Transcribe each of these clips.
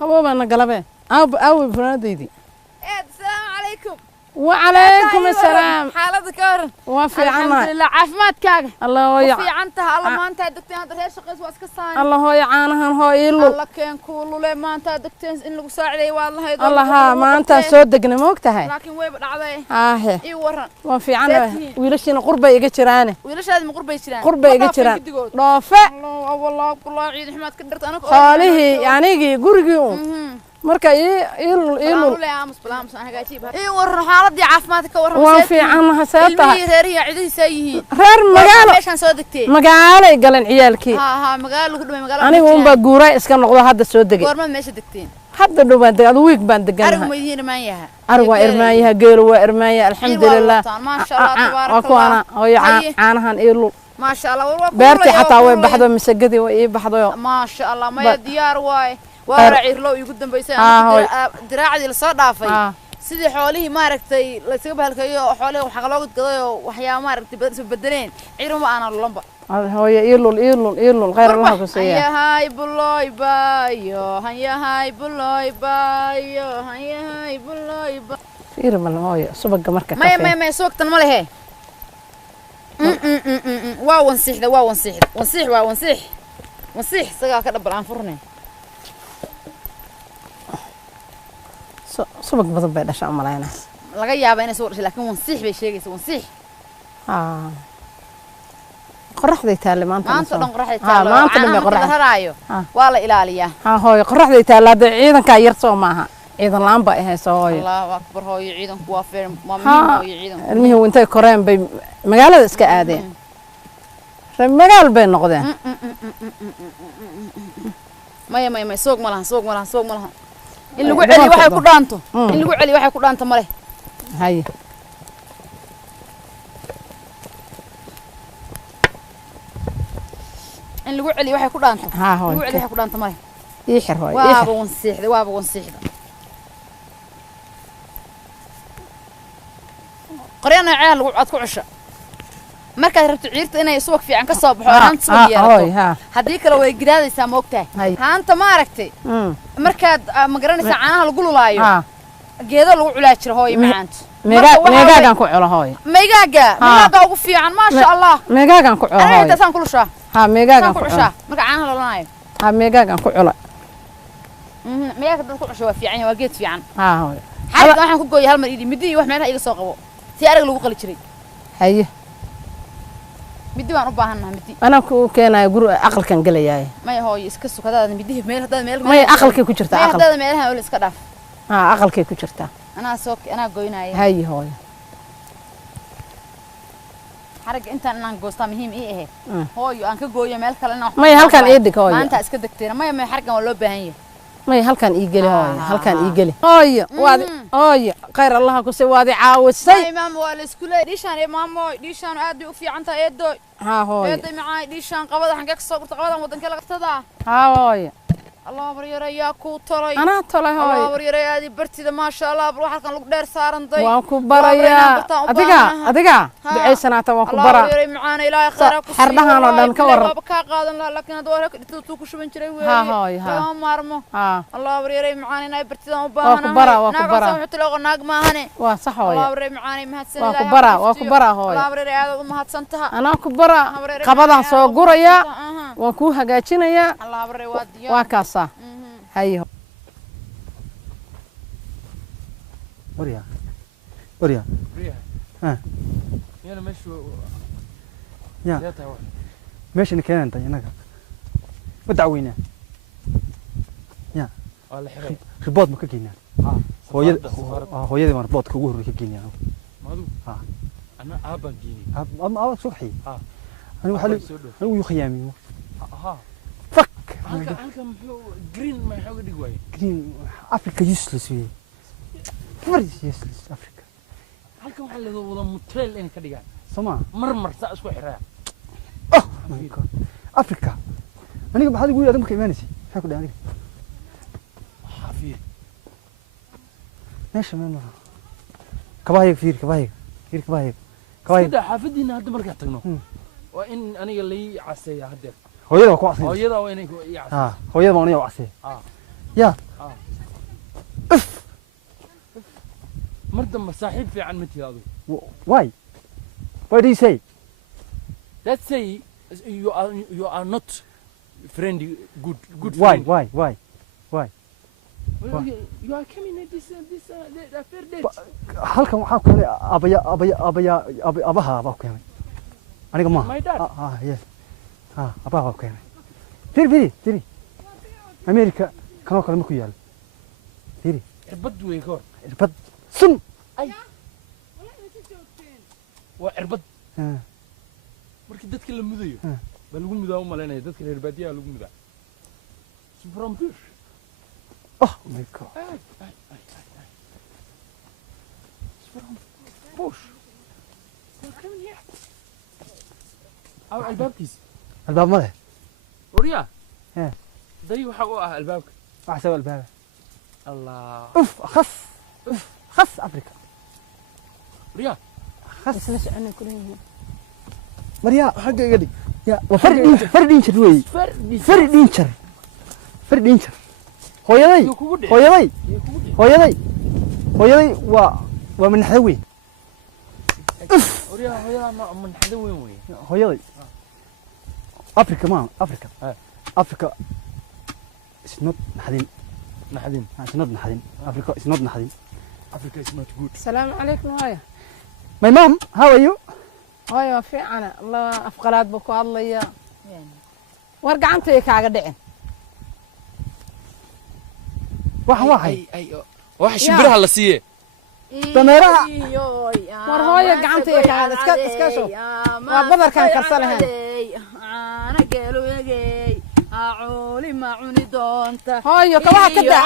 قبوبة أنا قلبي أو فناديدي السلام عليكم وعليكم السلام حالتك كار وفي عنا الحمد لله عافمات كاغ الله هو وفي عنتها الله ما انت دكتين هذا هي شقيس واسك صاين الله هو عانهن هو يلو الله كان كل له ما انت دكتين ان لو ساعدي والله هيدا الله ها ما أنت سودقنا موقتها لكن وين بدعدي هي ورن وفي عنا ويلشين قربة يجترانه ويلش هذا مقربة يجتران قربة يجتران رافع الله والله والله عيد حماد كدرت انا خاليه يعني يجي قرقيون marka يلو لا امس بلا امس انا قاعد ورن حالتي عافمادك ورن وفي عنا حسابتها reer عيدي سايهين reer magaalo meeshan soo degtay magaalay galan ciyaalkii ha magaalo ku dhumay magaalo anigu un ba guuray iska noqdo hadda soo degay goorma meesha degteen hadda dhawaan degay week baan deganahay arigu ma yihiin maan yaha arigu waa irmaanyaha geelu waa irmaanya alxamdulillah ma sha Allah tabaarak waa kuwana hooyo caanahan iyo ma sha Allah waa beerti xataa way baxdo misagadii way baxdo ma sha Allah ma diyaar waay waa ciirlo igu dambeysay diraacadii la soo dhaafay sidii xoolihii maaragtay la isaga bahalkayo xoolaha waxa loo gadgaday waxyaabo maaragtay bedeleen ciirmo aan lamba hooyo iilul khayr Allah ku siiya yahay buloy baayo yahay buloy baayo yahay buloy fiirmal hooyo subaga marka ma subagtan ma lehe waa wansix sagaa ka dhabal aan furnay subag badan bay dhashaa malayna laga yaabaa inay soo dhashay laakiin wansix bay sheegaysaa wansix qoraxday taale maanta dhan qoraxday taale maanta dhan bay qoraxday haraayo waa la ilaaliyaa hooyo qoraxday taale hada ciidanka yar soo maaha ciidan laan ba ahay soo hooyo Allahu akbar hooyo ciidanku waa feerin ma hooyo ciidanku ilmihii intay koreen bay magaalada iska aadeen magaal bay noqdeen maya soog ma laha in lagu celi waxay ku dhaanto male haye in lagu celi waxay ku dhaanto lagu celi waxay ku dhaanto male ii xir hooyo waaba wansiixda qoryaana ceel lagu cod ku cusha markaad rabto ciirta inay suwag fiican ka soo baxo haanta soo yeelato haddii kale way giraadaysaa ma ogtahay haanta ma aragtay markaad ma garanaysaa caanaha lagu lulaayo geedo lagu culaa jiro hooyo macaanto meegaagan ku culo hooyo meegaaga ugu fiican maasha Allah meegaagan ku culo hooyo intaasaan ku lushaa meegaagan ku cushaa marka caanaha lulanayo meegaagan ku culo meegaaga dad ku cusho waa fiican waa geed fiican hooyo xarig waxaan ku gooyay hal mar idii midi wax meelaha iga soo qabo si arag lagu qali jiray haye midi waan u baahanahay midi ana ku keenay guri aqalkan galayaay may hooyo iska sukadaada midi meel may aqalkii ku jirta aqal hadaada meelaha oo iska dhaaf aqalkii ku jirta ana gooynaayo haye hooyo xarig intaan goostaa muhiim ii ahe hooyo aan ka gooyo meel kale may halkan ii dhig hooyo maanta iska degteena may xarigan waa loo baahan yahay may halkan ii geli hooyo halkan ii geli hooyo khayr Allah ku sii waadi caawisay maamo waa la isku leeyahay dhiishaan aad bay u fiican tahay eedo hooyo eedo macay dhiishaan qabada xanka ka soo gurta qabadan wadanka laga tada hooyo الله بريرة يا كوتري أنا طلع هاي الله بريرة يا دي برتي ما شاء الله بروح كان لك دير صارن ضي وانكبرة يا أديكا بعيد سنة وانكبرة الله بريرة معانا إلهي خيرك حردها أنا دان كور بكا قادن لا لكن هذول توكو شو بنشري وين هاي مارمو الله بريرة معانا ناي برتي وانكبرة وانكبرة ناقص لو ناق ما هني وصح هاي الله بريرة معانا مهتسن وانكبرة هاي الله بريرة هذا مهتسنتها أنا كبرة قبضها صقورة يا وانكوها جاتشينا يا الله بريرة واديا وكاسة هاي وريا يلا يا ماشي نكان انت هناك ودعوينا يا رباط ما كجينا هويدي ما رباط كوغو هوري كجينا مادو انا ابان جيني اب صبحي انا وحلو انا ويخيامي فك halkan green ma xog dhig way green Africa useless way very useless Africa halkan waxa laga wada mutreel in ka dhigaan Soma marmar saa isku xiraa oh my god Africa aniga maxaad ugu yeeran markay imaanaysi maxaa ku dhahay aniga xafiir meesha ma kabaayig fiir kabaayig sida xaafadiina hadda marka tagno waa in aniga lay caseeya hadda hooyada ku casay hooyada waa inay ku hooyada ma aniga casay يا اف مرة مصاحب في عن متي هذا واي what do you say let's say you are not friend good why friend why why well, you are coming at this the fair date halkan waxaa keenay abaha baa keenay aniga ma My dad. yes abaha baa keenay firi America kanoo kale ma ku yaal firi irbad way kor irbad sun waa irbad markii dadka la mudayo baa lagu mudaa u malaynaya dadka reer baadiyaha lagu mudaa from bush oh my god from bush come here aw albaabkiis albaab ma leh wariya day waxa uu ah albaabka waxa soo albaaba allah khas afrika wariya خلاص ليش أنا كلهم مريا حاجة قدي يا فرد دينشر وي فرد دينشر هو يدي ومن حذوي وريا من حذوي وي هو يدي أفريقيا is not نحدين is not نحدين أفريقيا is not نحدين Africa is not good السلام عليكم هاي my mom how are you هاي في أنا الله أفقلات بكو الله يا ورجع أنت يك عقد دعين واحد واحد شبرها الله سيه تمرها مر هاي قعنت يك عقد اسكشوا وبدر كان كرسلها أنا قالوا يجي أعولي ما عوني دونته هاي كواها كده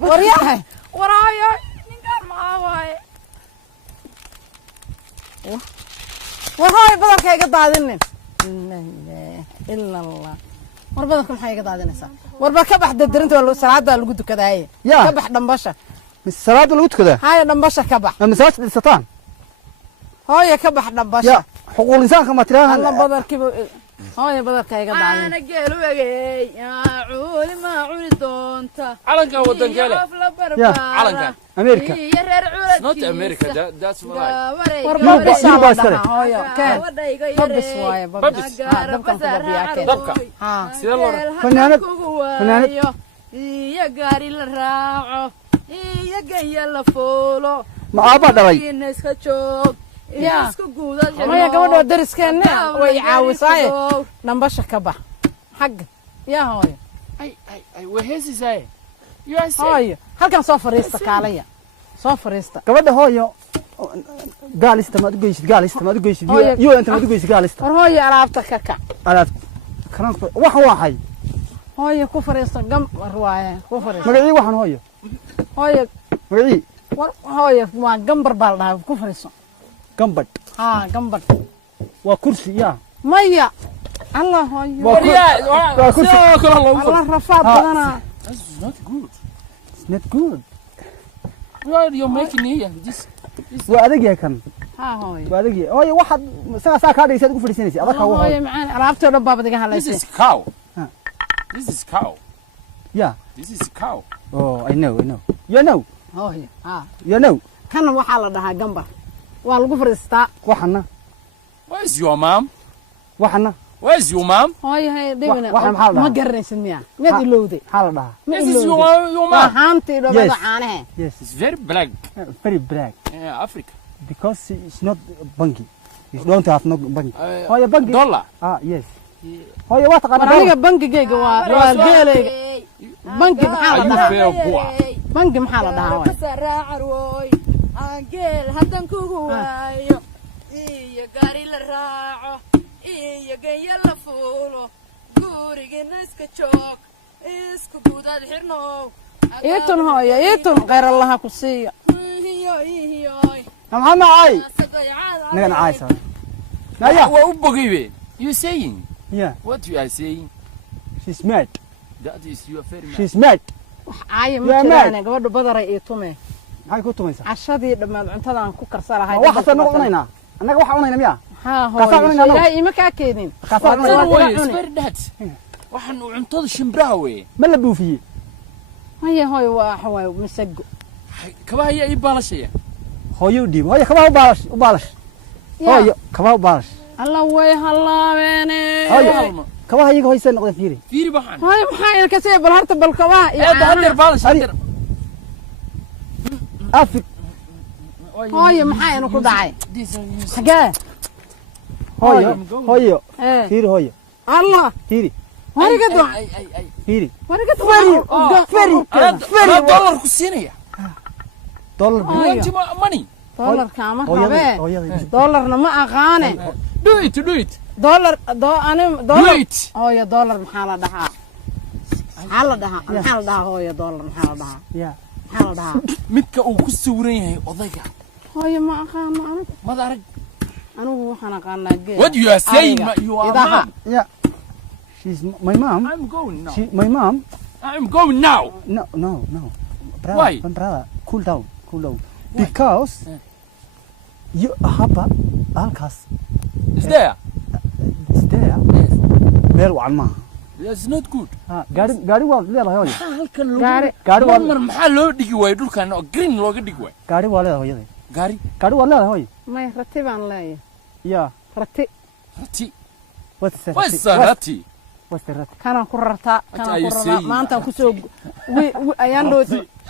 ورياها ورايا نقال معاواي وهاي بدر كي قد عادنين لا إله إلا الله ور بدر كم حاجة قد عادنا سا ور بكبح ددرنت ولا سرعة ولا جود كده هاي كبح دمبشة من السراد ولا جود كده هاي دمبشة كبح من سراد السطان هاي كبح دمبشة يا حقوق الإنسان كما تراها الله بدر كيف هاي بدر كي قد عادنا أنا قالوا يجي أعولي ما عوني دونته علنك ودن كله علنك أمريكا not America that's why ور بدر هاي كان ببس واي ببس دمكم كبر كده دبكة ها سيد الله فنانة يا قاري الراعو يا جاي الفولو ما أبغى دواي الناس كتشوف الناس كجودة ما يا جماعة درس كنا ويعاوساي دمبشة كبح حق يا هاي أي وهذي زي you are saying هاي هل كان صفر يستقالية صفر يست كبده هاي قال استما تقوليش يو أنت ما تقوليش قال است ور هاي عرفتك كك على كلام واحد هاي كفر يست جم رواية كفر مقعي واحد هاي مقعي ور هاي ما جنبر بالله كفر يست قنبت جنبر وكرسي يا مية الله هاي وريا سياك الله الله رفع بدنا that's not good it's not good you're making here this وأدق يا كان هاي وأدق هاي واحد ساعة كارد يساعدك في السنة أدق هو هاي معانا عرفت ربا بدك هلا this is cow Huh. this is cow yeah this is cow oh I know هاي you know كان وحالة ده جنبر والغفر استا وحنا where's your mom وحنا where's your mom هاي دينا واحد محل ما قرنش المياه ما دلودي حال ده this is your mom هانتي لو بدأ عنها yes it's very black very black yeah Africa because it's not bungy you don't have no bungy هاي bungy dollar yes هاي واحد ورانيga bangigeega waa geelayga bangi maxaa la dhahaa bangi maxaa la dhahaa kasaraacarwoy angeel hadan kugu waayo iyo gaari la raaco iyo geeyo la fuulo gurigeena iska joog isku gudaad xirnow iitun hooyo iitun khayr allaha ku siiyo محمد عاي نحن عايشة نايا وأبغي you saying yeah what you are saying she's mad that is your very mad she's mad عاي ما jiraan gabadhu badar ay tume maxay ku tumaysaa cashadii dhamaad cuntadan ku karsanahay waxa san cunayna annaga waxa cunayna miya ha hooyo yaa ima ka keenin very that waxaan cuntada shimbiraha weey ma la buufiyay هيا هاي وحواي مسقو كبها هي اي بالشيء هويو ديب هوي كبها وبالش هويو كبها وبالش الله وي هلا بيني هوي كبها يجي هوي سنة قد فيري بحان هاي محايل كسي بالهرت بالكوا يا هدر بالش هدر أفك هاي محايل كل داعي حاجة هويو فيري هويو الله فيري ورقة اي فيري ورقة فيري دولار كسينية دولار انت ماني دولار كامل ربين دولار ما أغاني do it دولار أنا دولار do it هاي دولار محل دها محل دها هاي دولار محل دها يا محل دها midka uu ku sawiran yahay odayga هاي ما أغاني mad arag أنا وحنا قلنا جي what you are saying you are mom yeah she's my mom I'm going now my mom I'm going now no brother, why brother cool down because you have halkaas is there is there yes meel wacan maaha that's not good gaari waad leedahay hooyo halkan gaari waa mar maxaa loo dhigi waay dhulkan oo green looga dhigi waay gaari waa leedahay hooyaday gaari waa leedahay hooyo ما رتبان لا ya رتب rati what's rati كان كررتا كان كررتا ما أنت كسو أيان دو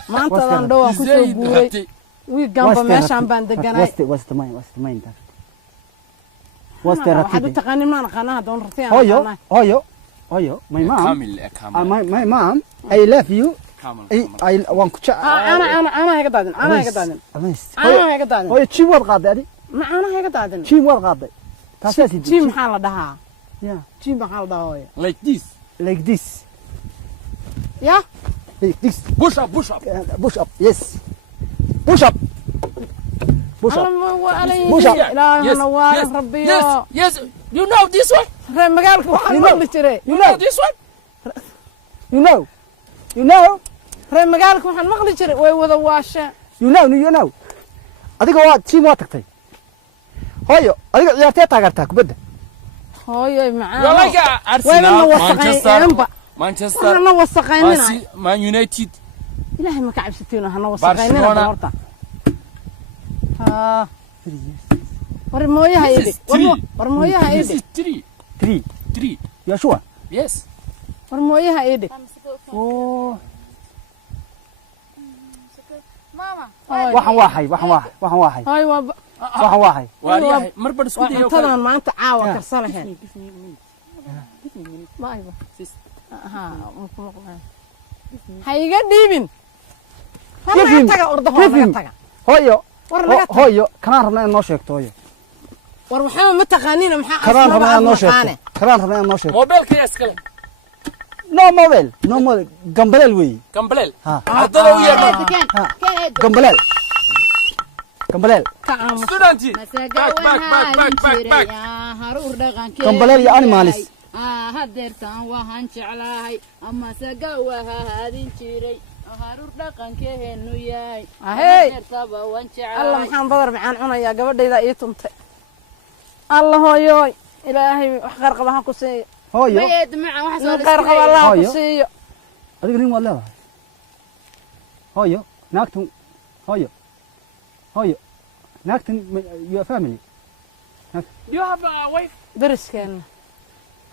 ما أنت دان دو كسو بوري وي جنب ماشان باندجنا what's the mind what's the rati حد تقني ما نقنا دون رتي هويو my mom كامل my mom I love you I want to أنا هيك دادن أنا هيك دادن هويو شيء واد قاعد أدي ما أنا هيك دادن شيء واد قاعد تاسيسي شيء محل دها yeah شيء محل ده هوي like this like this يا like this push up push up yes push up push up push up لا نوار ربي yes you know this one رأي مقالك وحنا ما نشتري you know this one you know رأي مقالك وحنا ما نشتري ويوذا واشة you know adiga waa team waa tagtay hooyo adiga ciyaartay taageertaa kubadda hooyo macaan you like Arsenal Manchester أنا وثقيننا Man United إلهي ما كعبستينا هنا وثقيننا بورتا ها ورمويها إيدي ورمويها إيدي 3 يا شو yes ورمويها إيدي أوه ماما waxan waahay هاي واب waxan waahay واريح مربد اسكو ديو وعنتنا ما أنت عاوة كرسلها ما أيوة ها هيجا ديبين كيفين hooyo kanaan rabnaa in noo sheegto hooyo war waxaa ma taqaaniin maxaa kanaan rabnaa in noo sheegto موبايلك يا اسكله no mobile gambaleel weey كمبلل ها هذا ويا gambaleel studenti back gambaleel iyo animalis hadeertaan waxaan jeclahay ama saga wahaadin jiray haruur dhaqankeenu yahay hadeertaba waan jeclahay alla maxaan badar macaan cunayaa gabadhayda ii tuntay alla hooyo ilaahay wax qaar qaba ha ku siiyo hooyo ma eed maca wax soo qaar qaba allah ku siiyo adiga nin waad leedahay hooyo naagtan hooyo naagtan your family you have a wife dariskeena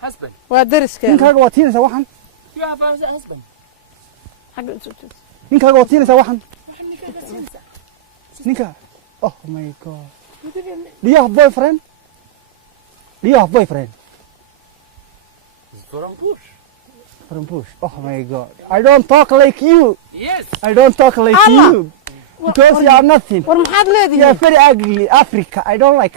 husband waa dariskeena ninkaaga waa tiinaysaa waxan you have a husband ninkaaga waa tiinaysaa waxan ninka oh my god do you have boyfriend from bush oh my god I don't talk like you yes I don't talk like you because you are nothing war maxaad leedihiin you are very ugly Africa I don't like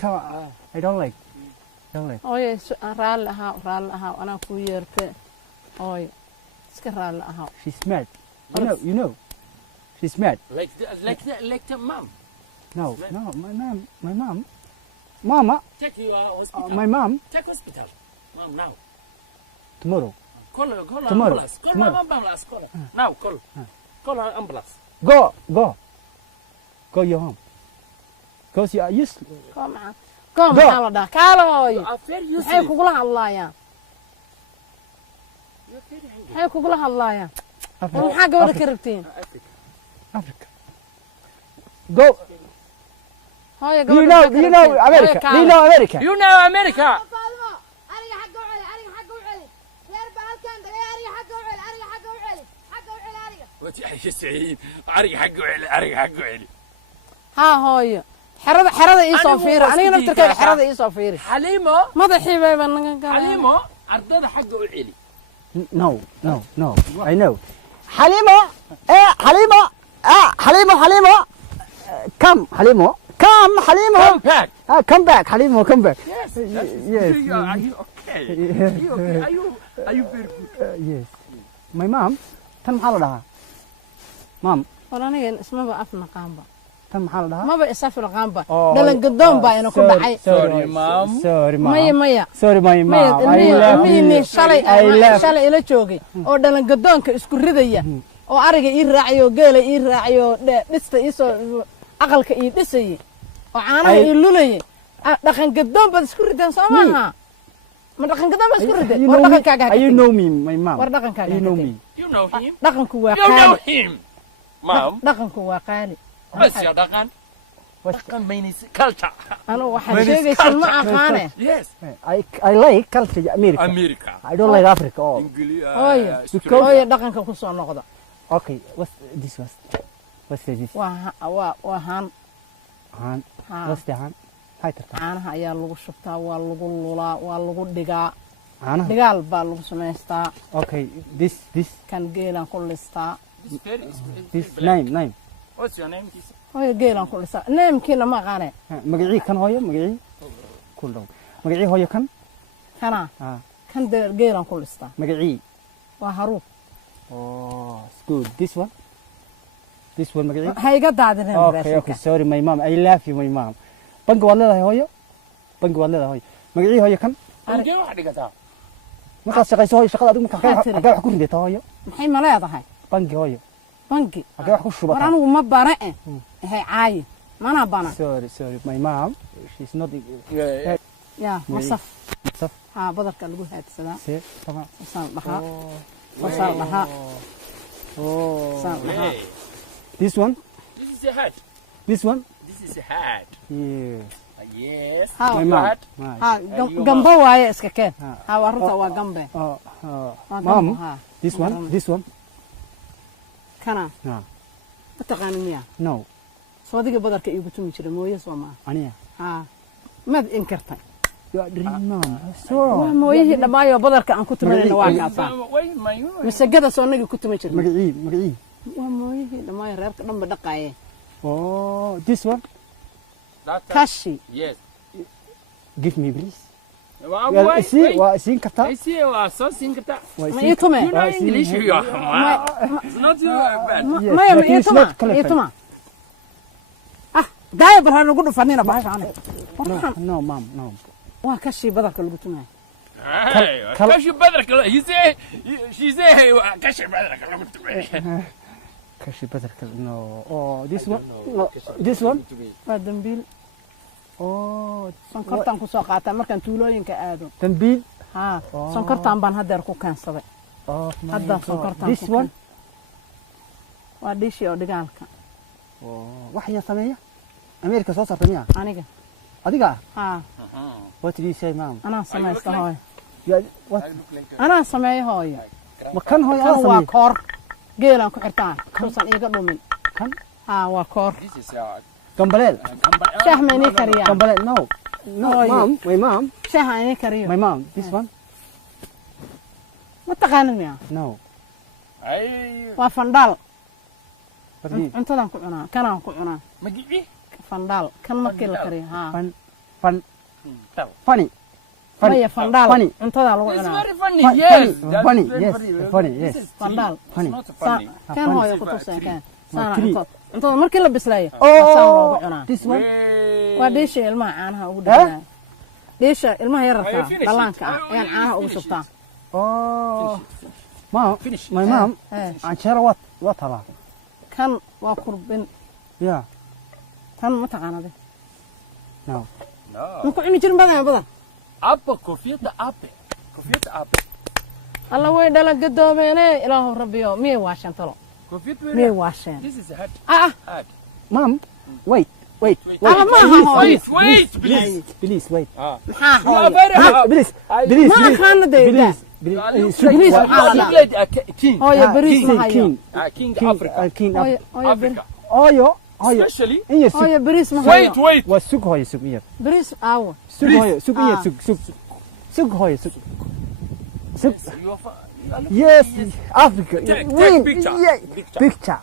hooyo raalli ahaa anaa ku yeertay hooyo iska raalli ahaa she's mad you know she's mad like the mom no my mom mama take you hospital my mom take hospital mom now tomorrow call tomorrow ambulance now call ambulance go your home because you are useless go maxaa la dhahaa kaala hooyo very maxay kugula hadlaayaan maxaa gabadha ka rabtiin Africa. Go. hooyo Do you know America? Do you know America? You know America. وتحسين عرق حق وعلي عرق حق وعلي ها هooyo xerada ii soo fiiri aniga naftirkeyga xerada ii soo fiiri حليمو madaxii bayba naga galay حليمو عرضنا حق وعلي No. I know. Halima. Halima. Halima. Come, Halima. Come, Halima. Come back. Come back, Halima. Come back. Yes. Yes. Are you okay? Are you very good? Yes. My mom. Tan maxaa la dhahaa? Mom. war aniga ismaba af naqaanba Tan maxaa la dhahaa? maba isaf naqaanba dhalan gadoon baa ina ku dhacay Sorry, mom. Sorry, mom. maya Sorry, my mom. I love ilmihii you. shalay ila joogay oo dhalan gadoonka isku ridaya oo ariga ii raacayo geela ii raacayo dhista ii soo aqalka ii dhisayay oo caanaha ii lulayay dhaqan gadoon baad isku rideen soo maaha ma dhaqan gadoon baad isku rideen war dhaqankaaga You know me, my mom. war dhaqankaaga You know me. You know him. dhaqanku waa You know qaali him. Mom. dhaqanku waa qaali بس يا دقن. دقن means culture. anu waxaan sheegaysan ma aqaane Yes. I like culture America. America. I don't like Africa. Oh. hooyo dhaqanka ku soo noqda Okay, what's this? What's this? waa haan Han. What's the han? Hi, Tata. caanaha ayaa lagu shubtaa waa lagu lulaa waa lagu dhigaa Anna. dhigaal baa lagu samaystaa Okay, this. kan geelaan ku listaa This name. What's your name? hooyo geelaan ku listaa neemkiina ma aqaane Magacii kan hooyo, magacii. Cool down. Magacii hooyo kan? kana Ah, kan geelaan ku listaa magacii. waa haruub Oh, it's good. This one magacii. ha iga daadineen Okay, sorry my mom. I love you my mom. Bangi waad leedahay hooyo? Bangi waad leedahay hooyo. Magacii hooyo kan? Halkee wax dhigataa? Markaad shaqayso hooyo shaqada adigu markaa xagee wax ku ridataa hooyo? maxay ma leedahay Bangi hooyo. bangi Xagee wax ku war shubataa? anigu ma bana hay caayi mana bana Sorry. My mom, she's not yaa masaf Masaf. haa badarka lagu haadsadaa see. Tama. saan dhahaa saan dhahaa Oh. saan dhahaa Hey, This one? this is a hat. This one? This is a hat. Yeah. Yes. haa My mom. Hat. Nice. haa gambo waaye iska keen Ah. haa waa runta waa gambe Oh, waa gambo mom, haa this one? kana No. ma taqaani miya No. soodiga badarka iigu tumi jiray mooye soo maaha Aniya. haa maad inkartay You are dreaming, mom. waa mooyihii dhammaayoo badarka aan ku tumanayna waa kaasaa Wait, my. masagada soo nagi ku tumi jirnay Magacii. waa mooyihii dhammaayo reerka dhanba dhaqaaye Oh, this one? kashi Yes. Give me, please. Wait. Waa isiin kartaa? I see you are so singata. Waa ma isiin ii tume You know I see English, him. you are. Wow. It's not bad. Yes, maya ma but ii it's tuma not qualified. ii tuma ah daaya bar ha nagu dhufanina bahashaan No, mom, no. waa kashii badarka lagu tumayo Hey, kashi badar kala. She say kashi badar kala. Kashi badarka, no. Oh, this one? No. This one? waa dambiil Oh, sonkortaan ku soo qaataa markaan tuulooyinka aado dambiil. haa sonkortaan baan haddeer ku keensaday Oh, my haddaan God. sonkortaan This one? waa dhiishii oo dhigaalka Oh, wax yaa sameeya? America soo saartay miyaa? aniga Adiga? haa What did you say, mom? anaa samaysta hooyo What? anaa sameeyo hooyo Ma kan hooyo kan aan waa sameeyay? koor geelaan ku xirtaa tuusan iiga dhumin Kan? haa waa koor This is Gambaleel. shaah ma inii kariyaa Gambaleel, no. No, Hooyo. mom. My mom. shaaha inii kariyo My mom. This one? ma taqaanin miya No. waa fandhaal What do you? cuntadaan ku cunaa kanaan ku cunaa Magi. fandhaal kan markii la kariyo haa Funny. maya fandhaal Funny. cuntadaa lagu It's cunaa very funny. Yes. that's Funny. very Yes. Funny. Yes. fandhaal Funny. It's not funny. kan funny. hooyo ku tuseen kan saana tree. cuntada markii la bislaayo saan loogu cunaa This one? waa dhiisha ilmaha caanaha ugu dhiganayo dhiisha ilmaha yararka Finish it. dhallaanka ah ayaan caanaha ugu Finish it. shubtaa Oh. Mom. Finish. My mom. Eh, Anjera what hala? kan waa kurbin Yeah. tan ma taqaanade No. No. ma ku cuni jirin badan badan Apple, kofieta apple. Kofieta apple. الله وين دلنا قدومينه إله ربي مية واشن طلع مية واشن This is hard. hard Mom, wait. Wait, Please, wait. You are very hard. Please. ما خلنا ده Please, a king. هو يا بريس ما هي King Africa. King Africa. Oyo. Especially. هو يا بريس ما هي Wait. وسوق هاي سوق إيه. بريس أو سوق هاي سوق إيه سوق هاي سوق. Yes, Africa. Take picture. Picture.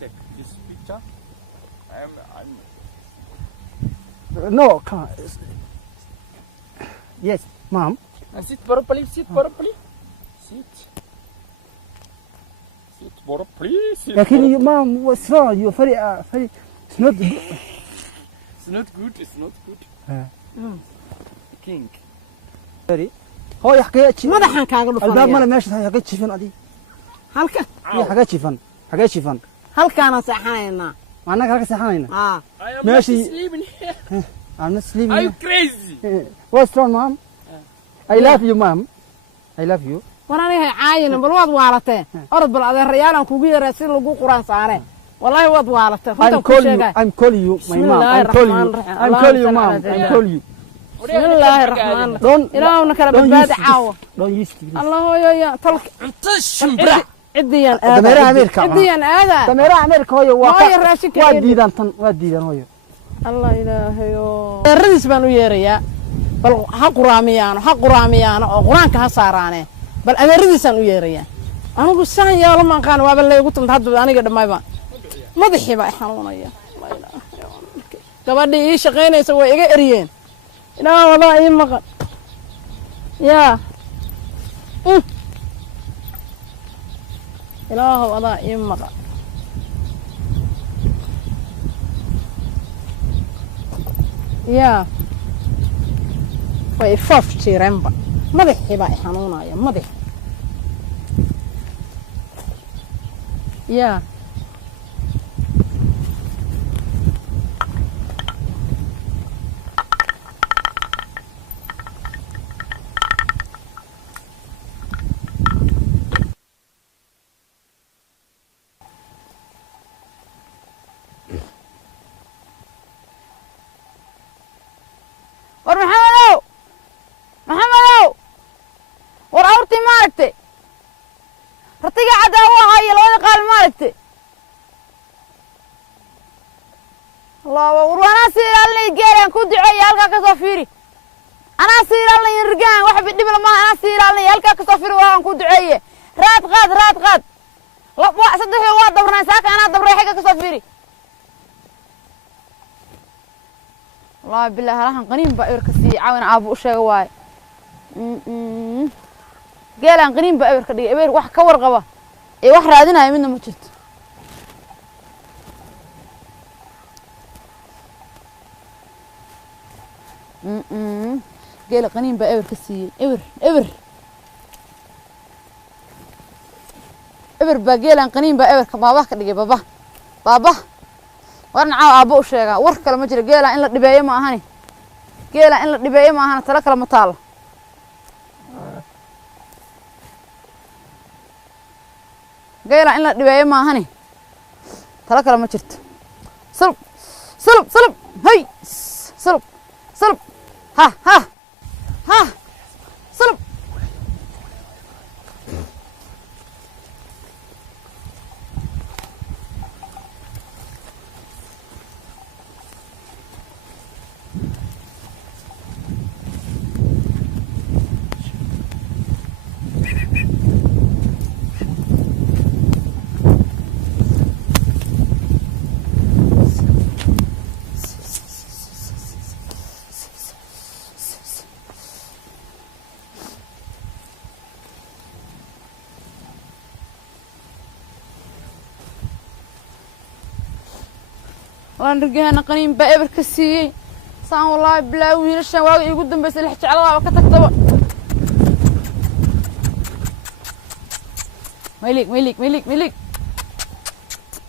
Take this picture. I'm. No, come on. Yes, Mom. Sit properly. Sit properly. Sit properly. لكن Mom, what's wrong? You're very. It's not good. It's not good. It's not good. King. Very. هاي حكاية. ما ده حنكاغلو الباب ماله ماشي حكاية شيفان أدي. هلك هي حكاية شيفان. هلك أنا صحينا معناك حكاية سحانينا. I am not ماشي. sleeping here. I'm not sleeping. Are you crazy? What's wrong, Mom? I love you, Mom. I love you. وأنا هي عاين بالوضع والته أرد بالعذر ريال كوبي راسل لجو قرآن صاره والله وضع والته I'm calling you, my mom. I'm calling you, Mom. I'm calling you. بسم الله الرحمن الرحيم إلهنا نكرم بالباد عاو Don't use this. الله يا تلك شمبرة. عديان دميرها أمريكا. عديان هذا دميرها أمريكا هي هاي الراشك واديدان هي. الله إلهي الرئيس بنو يريا بل حق راميان أو قرآن كهسارانه بل أنا الرئيس بنو يريا أنا قصان يا لما كان وابل لي قلت متحدث أنا قد ما يبان ما ضحي بقى حنونا يا الله إلهي قبل دي شقين يسوي إيه إريين لا والله يمقى يا إله والله يمقى يا ويفوف شيرمبا مضحي بقى حنونا يا مضحي يا محمدو ورأورتي مالكتي رتيجة عداوة هاي لو قال مالكتي الله وأنا سير اللي جيران كود عي هلكا كسافيري أنا سير اللي يرجع واحد بدي بلا ما أنا سير اللي هلكا كسافيري وأنا كود عي رات غاد لا واحد صدق هو دبرنا ساك أنا دبر حاجة كسافيري والله بالله راح قنيم بأير كسي عاون أبو شواي قال عن قنيم بأير كدي أبير واحد كور قبا إيه واحد رادنا يمنا مجد قال قنيم بأير كسي إبر بقال عن قنيم بأير كبابا كدي بابا warna caaw aabo u sheega war kale ma jiro geela in la dhibeeyo ma ahani tala kale ma taalo geela in la dhibeeyo ma ahani tala kale ma jirto salub hay salub ha salub وأنا رجعنا قنيم بأبر كسي سان والله بلا ويل الشواق يقدم بس اللي حكي على الله وكتكتب ميليك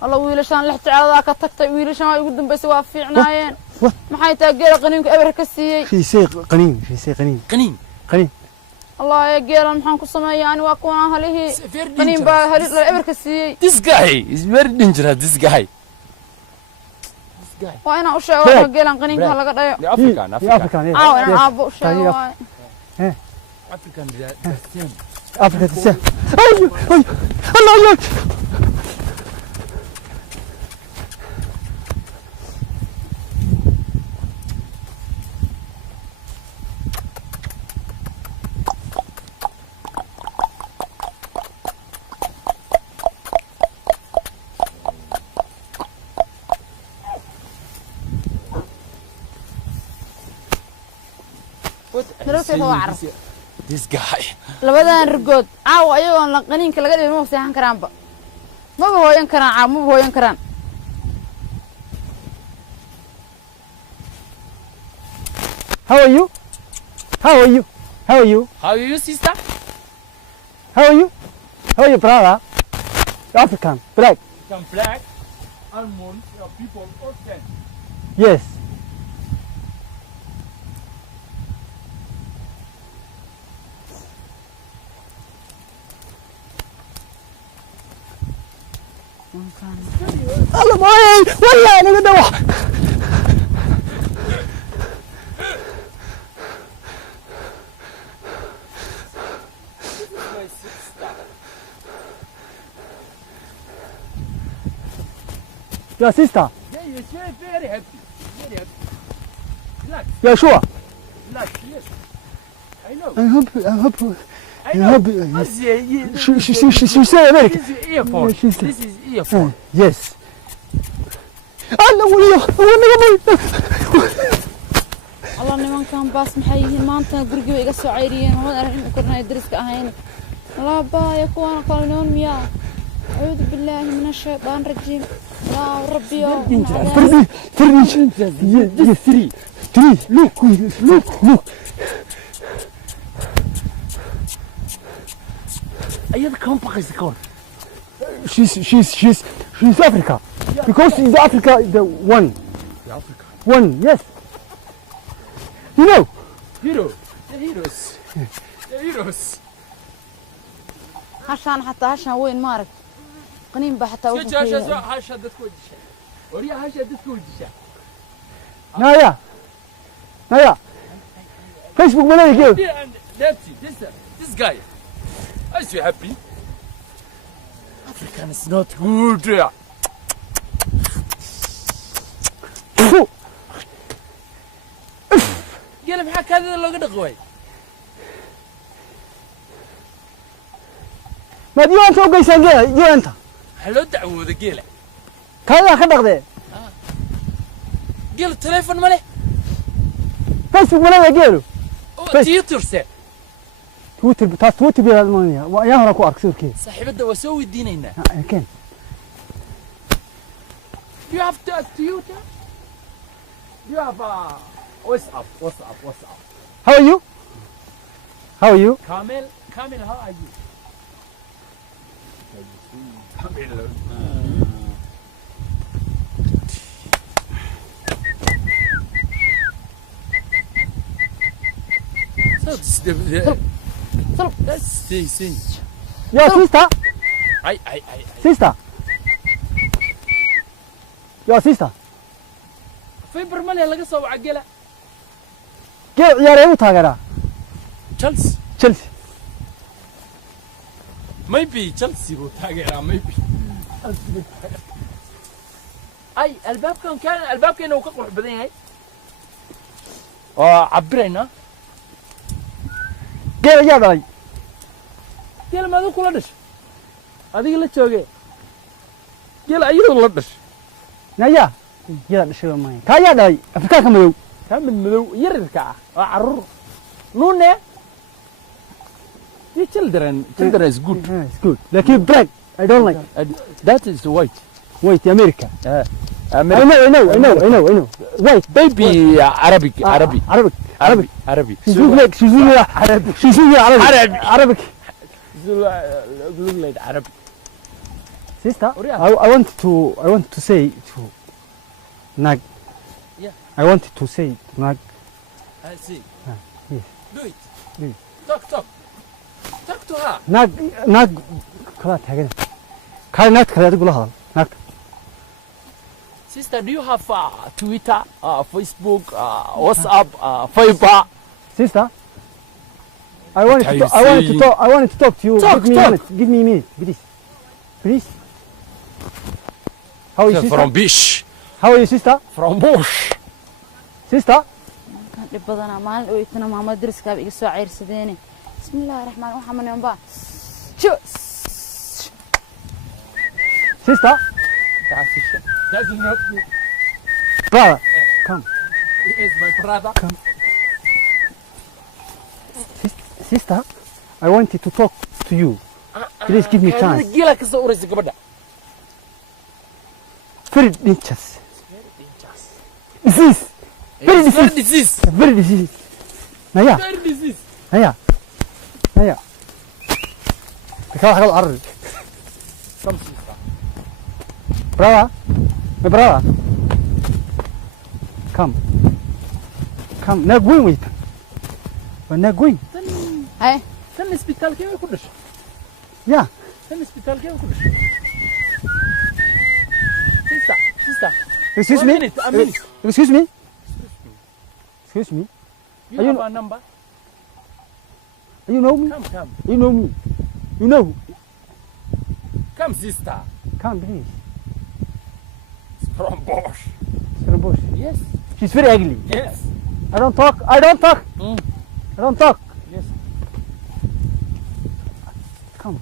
والله ويل الشان اللي حكي على الله كتكتب ويل الشان يقدم بس وافي عنايين ما حيتاجر قنيم كأبر كسي في سي قنيم الله يا جيران محن كسمة يعني وأكون هذه قنين بهذه الإبر كسي This guy is very dangerous. This guy. وأنا أشياء وأنا جيران قنين هلا قد The African. African. أنا أبو أشياء African. The same. Africa the same. Allah. This guy. labadan rigood caaw ayagoon la qaniinka laga dhigin ma seexan karaanba maba hooyan karaan caaw maba hooyan karaan How are you? How are you? How are you? How are you, sister? How are you? How are you, brother? African, black. Some black, almond, people, ocean. Yes. الله باي والله انا قد اروح يا سيستا Yeah, you're very happy. Very happy. Relax, يا شو relax, yes. I know. I'm happy I know. happy. This is She say America. this is earphone. Yeah, she's- This is earphone. Yes. الله وليه الله niman kan baas maxay yihiin maanta guriga iga soo ceyriyeen oo arrin u kornay dariska ahayn الله باي kuwan qalnoon miya أعوذ بالله من الشيطان الرجيم يا ربي يا Just three. Look. أيضا كم بقيس كون. She's Africa. Because in Africa, the one. Africa. One, yes. You know. Hero. The heroes. The heroes. عشان حتى عشان وين مارك قنين بحتى شو هاش هذا تكون دشة. وريا هاش هذا تكون دشة. Naya. Facebook mana dia? This guy. Are you happy? African is not good. قال بحك هذا لو قد قوي. ما دي أنت وقاي سنجا دي أنت. حلو دعوة ذا قيله. كذا خدك ده. قال التليفون ماله. فيسبوك mana dia? تويتر سه. تويتر بالألمانيا. ويا هنا كو أركسور كي. صاحب ده وسوي الدين هنا. كان. You have to Toyota. You have WhatsApp. How are you? Kamil, how are you? Kamil. So this that's see. Your sister? I. Sister? Your sister? Fiber mali laga soo wacagela. Kee ciyaarey u taageeraa? Chelsea. Maybe Chelsea buu taageeraa maybe. Ay albaabkan uu ka qurux badan yahay. Oo cabirayna. Kee ayaa dhalay? Kee ma adu kula dhashay? Adiga la joogay. Kee ayadu la dhashay. Naya. Yada dhashay ma yahay. Ka ayaa dhalay Afrikaanka madow. Kamid madow yarirka ah oo carruur. Nune. Your children is good. It's good. Laakiin black I don't like. That is white. White America. America. I know. White Baby Arabic. Arabic. She's Arabic. Look like Arabic. Sister, I want to say to Nag. Yeah. I wanted to say to Nag. I see. Yes. Do it. Do it. Talk. to her. naag kala taagan kale naag kale adigu la hadal naag Sister, do you have Twitter, Facebook, WhatsApp, Fiverr? sister I wanted What are to you talk, I wanted to talk to you. Talk, Give me talk. a minute. Give me a minute, please. Please. How are you, sister? From Bish. How are you, sister? From Bush. Sister? dhib badanaa maalin oo itana maama dariskaaba iga soo ceyrsadeene bismillaahi raxmaan waxaa maneen baa Sister? That's not you. Brother, come. He is my brother. Come. Sister, I wanted to talk to you. Please give me a chance. Gila ka soo uraysa gabadha. Very dangerous. Disease. Very It's very disease. disease. Very disease. Naya, Very disease. naya, naya. Kau arr. Come, sister. Brother, my brother. Come. Come. Now going with. We're not going. hay Tan isbitaalkee way ku dhashay. Yeah. Tan isbitaalkee way ku dhashay. Sister. Excuse One me. minute, a minute. Excuse me. Excuse me. You Are you have a number? You know me? Come. You know me? You know? Come, sister. Come, please. It's from Bosch. Sarah Bush. Yes. She's very ugly. Yes. I don't talk. I don't talk. Mm. I don't talk. Yes. Come.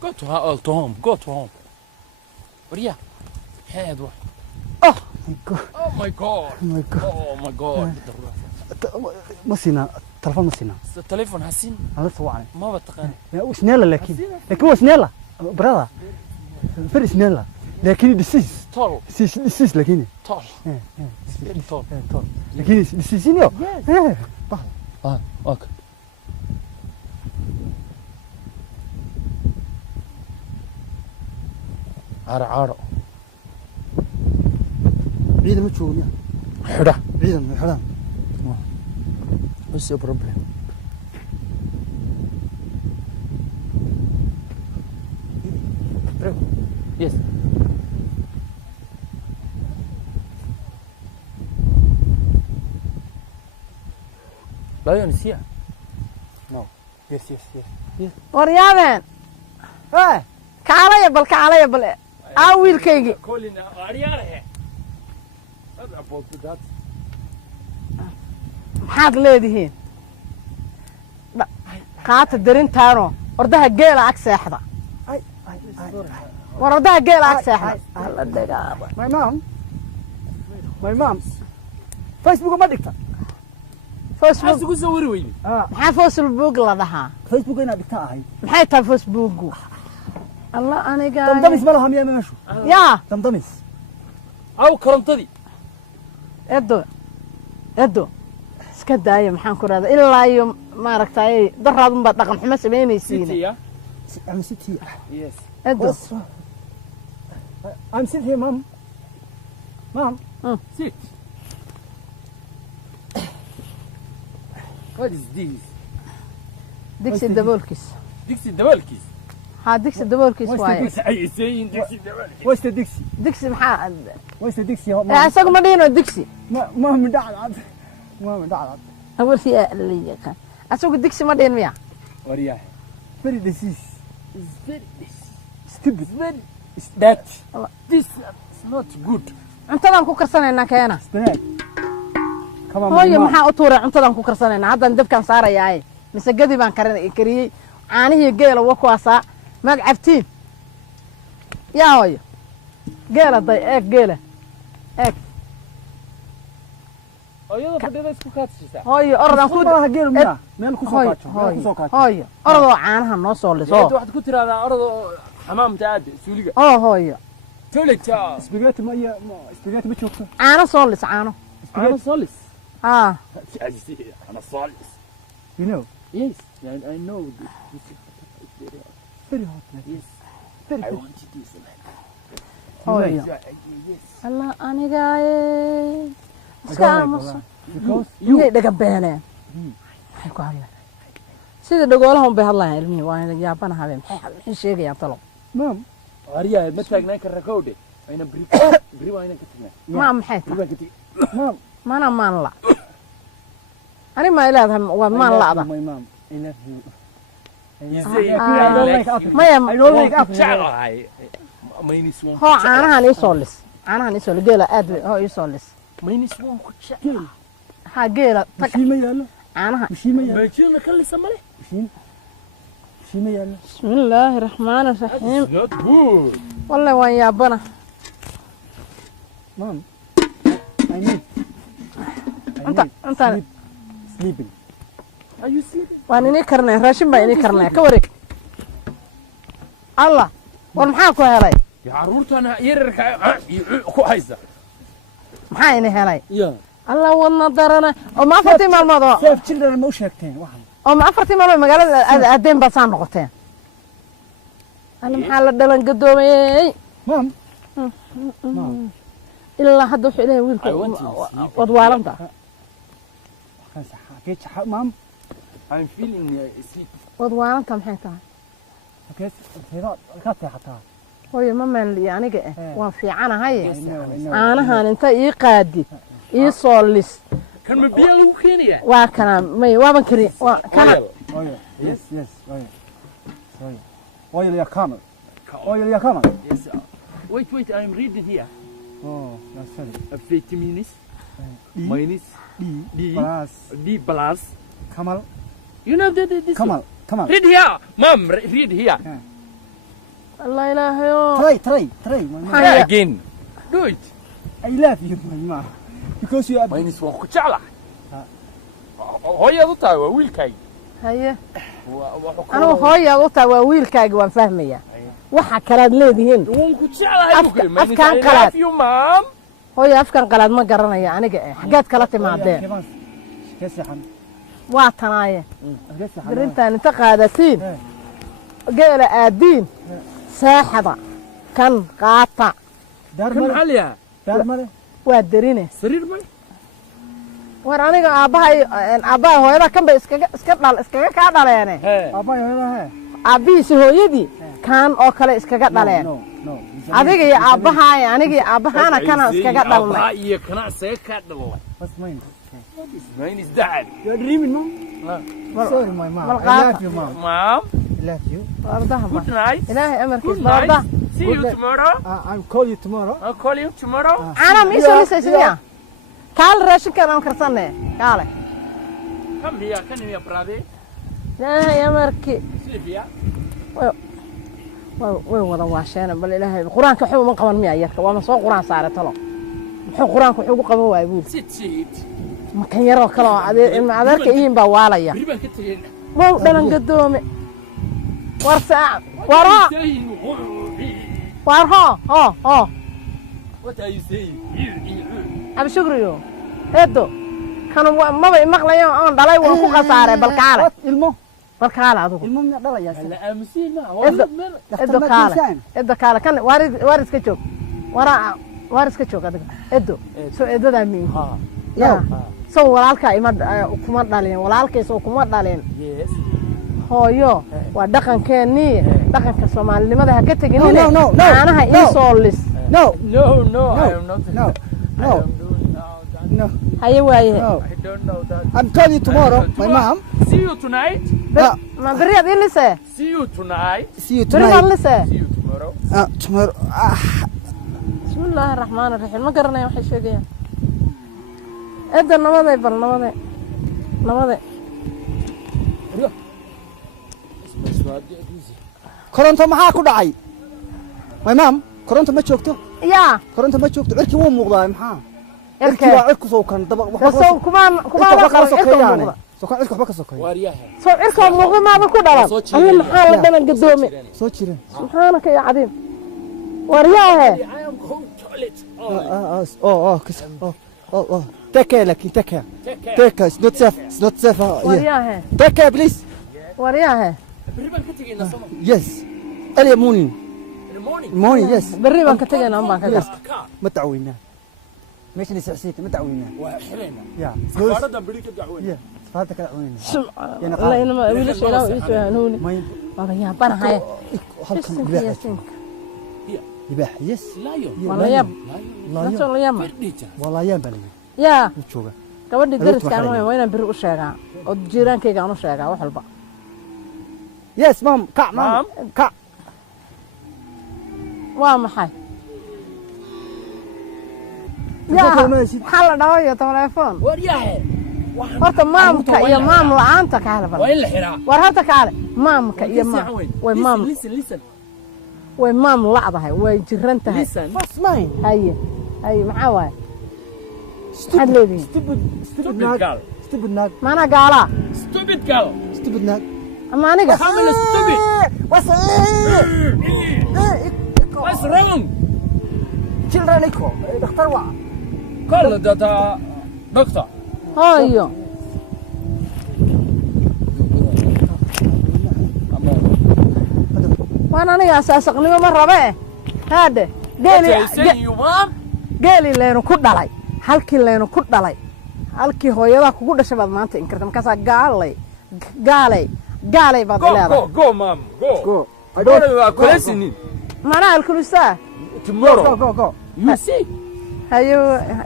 Go to her to home. Go to home. Maria. Head one. Oh my God. Oh my God. Oh my God. Oh my God. ما سينا تلفون ما سينا التليفون حسين هذا سواني ما بتقن. وسنيلا لكن هو سنيلا برادر فري سنيلا لكن ديسيس Tall. ديسيس لكن Tall. Very tall. لكن ديسيسينيو Okay. عرعر. عيدا ما تشوفني حدا. عيدا حرام What's your problem? Yes. Lion is here. No. Yes. waryaabeen Hey. kaalaya bal aa wiilkaygii Calling Ariane. Not about that. maxaad leedihiin qaata darintaanoo ordaha geela ag seexda war ordaha geela ag seexda la dagaaba My mom. Facebook ma dhigta. facebook Asigu soo wari weyni. maxaa facebook la dhahaa Facebook ina dhigta ahay. maxay tahay facebooku allah aniga Damdamis ma laha miyaa meeshu. yaa Damdamis. Aw korontadii. edo iska daaya maxaan ku rahdaa ilaa iyo maaragtay daraadun baad dhaqan xumo samaynaysiin City, yeah? I'm sitting here. Yes. edo I'm sitting here, mom. Mom. Sit. What is this? digsi daboolkiis Dixie dabalkiis. haa digsi daboolkiis What's waaye What are you saying? Dixie dabalkiis. Where's the Dixie? digsi maxaa Where's the Dixie? isagu ma dhihino digsi ما من دعلات. ما من دعلات. awalkii la yaqaan isagu digsi ma dhihin miya Wariyaha. Very disease. It's very Stupid. very that. Allah. This is not good. cuntadaan ku karsanaynaa keena Snack. Come on, hooyo mom. maxaa u tuuray cuntadaan ku karsanaynaa haddaan dabkaan saarayaaye mise gadi baan kariyey caanihii geela wa kuwaasaa maad cabtiin yaa hooyo geela day eeg geela eeg Ayada fadhida isku kaadsisaa. hooyo orodaan ku ما هجير منها. مين كوسو hooyo كاتشو. مين كوسو كاتشو. hooyo orodoo caanaha noo soo liso Waxaad ku tiraahdaa orado xamaamta aad suuliga. oo hooyo Toileta. سباجيتي ما هي سباجيتي ما تشوفها. caano soo lis caano Ana solis. haa Ana solis. You know. Yes, I know this. Very hot. Yes. Very I hot. want this like. hooyo Yes. allah anigaaye iska aamuso Because miyay dhaga beeneen maxay ku hadleen sida dhagoolahun bay hadlayaan ilmihii waa yaabana habeen maxay sheegayaan talo maam waaryaa ma taagnaan karra kowdhe ayna biri waa inaan ka tagnaa maa maxay tahay baan ka tegi maam mana maan la ani ma ilaadahay waa maan la'da maam maya jeclahay maynis waan hoo caanahan iisoo lis geela aad hoo iisoo lis maynis waan ku jeclahay haa geela tag shima yaalo caanaha shima yaalo maajina ka lisa male shima yaalo bismillaahi raxmaani raxiim not good wallahi waan yaabana maam I need intaan sleeping are you sleeping waan inii karnay raashin baa inii karnay ka wareeg allah war maxaa ku helay ya caruurtana yararka ku haysa maxaa ini helay ya allah wadna darana oo ma afartii maalmood oo safe children ma u sheegteen waxan oo ma afartii maalmood magaalada aadeen baad saan noqoteen alla maxaa la dhalan gadoomay maam ilaa hadda wuxuu ilaahay wiilka wadwaalanta kan saxa geej maam I'm feeling sleep wadwaalanta maxay tahay geej seedo ka seexataa hooyo ma maanli aniga waan fiicanahay caanahan inta ii qaadid ii soo lis kan ma biyo lagu keenaya waa kana may waaban kari waa kana oyo yes oyo ya camel oyo ya camel yes wait I'm reading here oh that's it vitamins minus D plus camel you know this camel read here mom read here allah ilaahayo try try again do it I love you ma because you are minus waan ku jeclahay hooyadu tahay waa wiilkay haye anigu hooyaad u tahay waa wiilkaaga waan fahmaya waxa kalaad leedihiin waan ku jeclahay afkaan qalaad you mom hooyo afkaan qalaad ma garanaya aniga xageed kala timaadeen waa tanaaye garintaan inta qaadatiin geela aadiin saaxada kan qaata kan xaliya waa darine sariir male war aniga aabbaha hooyada kan bay iskaga kaa dhaleene aabbihiisi hooyadii kan oo kale iskaga dhaleen adiga iyo aabbahaay aniga iyo aabbahaana kana iskaga dhalnay iyo kana isaga kaa dhalnay mine is dad you're dreaming mom sorry my mom I love you mom I love you good night ilaahay amarkiis barada see you tomorrow I'll call you tomorrow I'll call you tomorrow ana miisoo lisaysiya kaal raashinkan aan karsanay kaale come here can you brother ilaahay amarkii Sylvia way wada waasheen bal ilaahay quraanka wuxuu ma qaban miya yarka waa ma soo quraan saaray talo wuxuu quraanka wuxuu ugu qaban waay wiil sit ma kan yaroo kale oo adeerka iin baa waalaya riban ka tageen wow dhalan gadoome war saac waro war ho what are you saying ab shukriyo edo kan maba maqlayo aan dhalay waan ku qasaaray bal kaale ilmo bal kaale adigu ilmo ma dhalaya la aamusin ma edo kaale kan war iska joog war iska joog adiga edo soo edada mi ya soo walaalka ima kuma dhalin walaalkiisa kuma dhalin yes hooyo waa dhaqankeennii dhaqanka Soomaalinimada ha ka tagin caanaha ii soo lis no I am not no haye waaye I don't know that I'm telling you tomorrow my mom see you tonight ma bariyaad ii lise see you tonight bariyaad lise see you tomorrow tomorrow bismillaahi raxmaani raxiim ma garanayo waxay sheegayaan eedda nabaday bal nabaday koronto maxaa ku dhacay my mom koronto ma joogto yaa koronto ma joogto cirki wuu muuqdaa maxaa cirki waa cirku soo kan daba soo kuma kala sokeeyaan soo kan cirku waxba ka sokeeyo waaryaha soo cirka muuqda ma ku dhalan alla maxaa la dhalan gadoome soo jireen subxaanaka ya cadiim waaryaha I am cold toilet oh take care like take care it's not safe waaryaha take care please waaryaha riban ka tageen sama yes early morning in the morning yes berri baan ka tagaynaa baan ka gasta ma dacweynaa meeshan isxisiita ma dacweynaa waa xirayna ya safarada bari ka dacweynaa هذا كلام وين لا إنما ويلش إله يسوع نوني ما بابا يا بنا هاي halkan libaax yes والله يا لا والله يا ما والله يا بلي يا jooga gabadhi dariska aan waa inaan bir u sheegaa oo jiraankayga aan u sheegaa wax walba yes mom ka mom ka waa maxay yaa maxaa la dhawayo telefoon waryahe horta maamka iyo maam la'aanta ka hela waa in la xiraa war horta kaale maamka iyo maam way maam listen way maam la'dahay way jiran tahay fasmayn haye maxaa waay stupid girl mana gaala stupid girl ama aniga stupid what's wrong children iko dhakhtar waa call the doctor hooyo waan aniga asaasaqnimo ma rabe haade geeli leenu ku dhalay halkii leenu ku dhalay halkii hooyadaa kugu dhashay baad maanta inkarta markaasaa gaalay baad leedahay go mom go I don't know listening mana alkulusaa tomorrow go you see hayo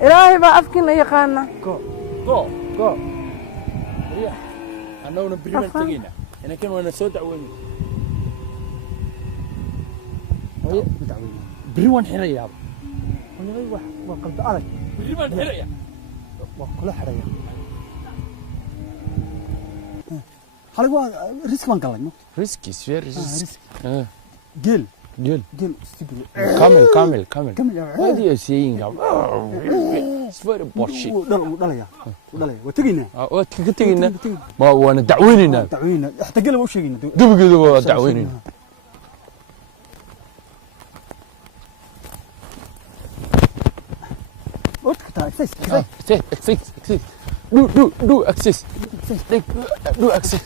ilaahay baa afkiina yaqaana go annaguna biri baan tegayna inakan waana soo dacweyna biri waan xirayaa waa qalbi adag biri baan xirayaa waa kula xiraya hal waa risk baan galay risk is very risk gel stupid Camel. What are you saying? It's very bullshit. ودليا وتجينا. وتجينا. ما وانا دعويننا. دعوينا. حتى قلنا وش جينا. قبل كذا دعويننا. وقتها access. Do access.